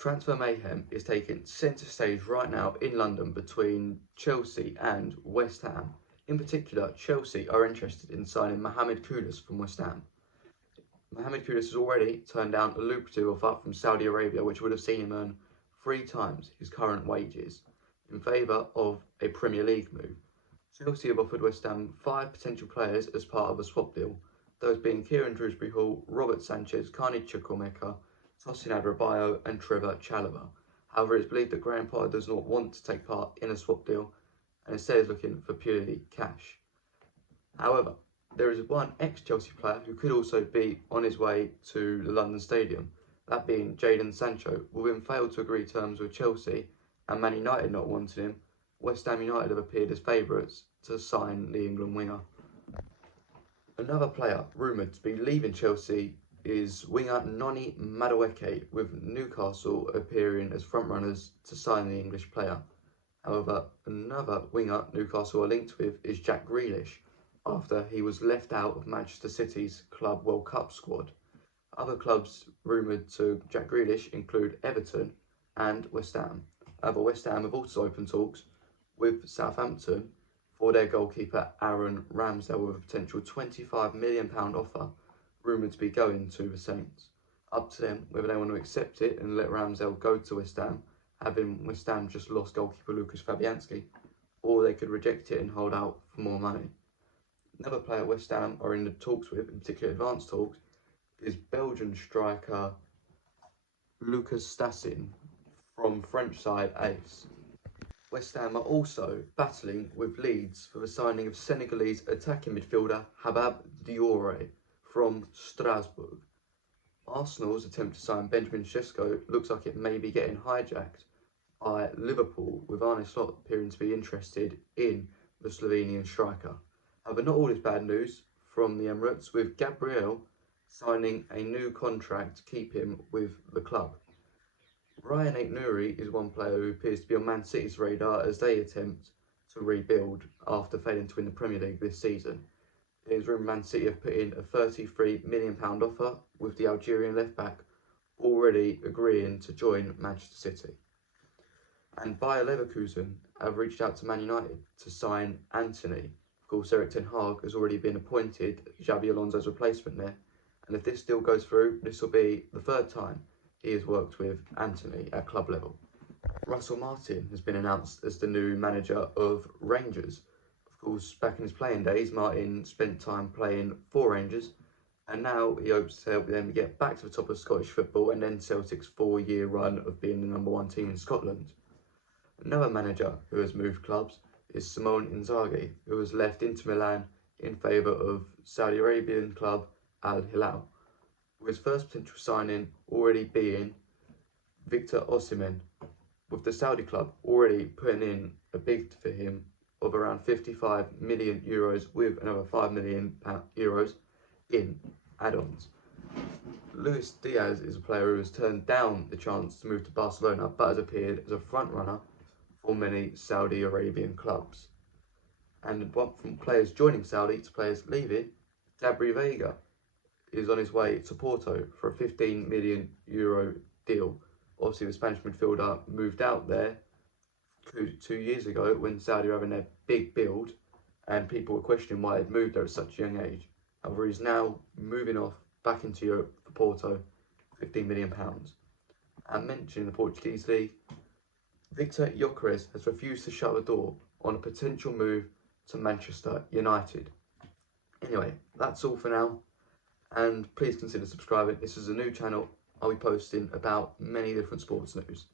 Transfer mayhem is taking centre stage right now in London between Chelsea and West Ham. In particular, Chelsea are interested in signing Mohamed Kudus from West Ham. Mohamed Kudus has already turned down a lucrative offer from Saudi Arabia, which would have seen him earn 3 times his current wages, in favour of a Premier League move. Chelsea have offered West Ham 5 potential players as part of a swap deal, those being Kieran Dewsbury-Hall, Robert Sanchez, Carney Chukwuemeka, Tosin Adarabioyo and Trevor Chalobah. However, it's believed that Graham Potter does not want to take part in a swap deal and instead is looking for purely cash. However, there is one ex-Chelsea player who could also be on his way to the London Stadium, that being Jadon Sancho. Having failed to agree terms with Chelsea and Man United not wanting him, West Ham United have appeared as favourites to sign the England winger. Another player rumoured to be leaving Chelsea is winger Noni Madueke, with Newcastle appearing as frontrunners to sign the English player. However, another winger Newcastle are linked with is Jack Grealish, after he was left out of Manchester City's Club World Cup squad. Other clubs rumoured to Jack Grealish include Everton and West Ham. However, West Ham have also opened talks with Southampton for their goalkeeper Aaron Ramsdale, with a potential £25 million offer rumoured to be going to the Saints. Up to them whether they want to accept it and let Ramsdale go to West Ham, having West Ham just lost goalkeeper Lucas Fabianski, or they could reject it and hold out for more money. Another player West Ham are in the talks with, in particular advanced talks, is Belgian striker Lucas Stassin from French side Ace. West Ham are also battling with Leeds for the signing of Senegalese attacking midfielder Habab Diore from Strasbourg. Arsenal's attempt to sign Benjamin Sesko looks like it may be getting hijacked by Liverpool, with Arne Slot appearing to be interested in the Slovenian striker. However, not all is bad news from the Emirates, with Gabriel signing a new contract to keep him with the club. Ryan Aït-Nouri is one player who appears to be on Man City's radar as they attempt to rebuild after failing to win the Premier League this season. It is rumoured Man City have put in a £33 million offer, with the Algerian left-back already agreeing to join Manchester City. And Bayer Leverkusen have reached out to Man United to sign Antony. Of course, Erik ten Hag has already been appointed Xabi Alonso's replacement there, and if this deal goes through, this will be the 3rd time he has worked with Antony at club level. Russell Martin has been announced as the new manager of Rangers. Of course, back in his playing days, Martin spent time playing for Rangers, and now he hopes to help them get back to the top of Scottish football and end Celtic's 4-year run of being the #1 team in Scotland. Another manager who has moved clubs is Simone Inzaghi, who has left Inter Milan in favour of Saudi Arabian club Al Hilal, with his first potential signing already being Victor Osimhen, with the Saudi club already putting in a bid for him of around €55 million, with another €5 million in add-ons. Luis Diaz is a player who has turned down the chance to move to Barcelona, but has appeared as a front-runner for many Saudi Arabian clubs. And from players joining Saudi to players leaving, Gabri Veiga is on his way to Porto for a €15 million deal. Obviously, the Spanish midfielder moved out there 2 years ago when Saudi were having their big build, and people were questioning why they'd moved there at such a young age. However, he's now moving off back into Europe for Porto, £15 million. And mentioning the Portuguese league, Victor Gyökeres has refused to shut the door on a potential move to Manchester United. Anyway, that's all for now, and please consider subscribing. This is a new channel. I'll be posting about many different sports news.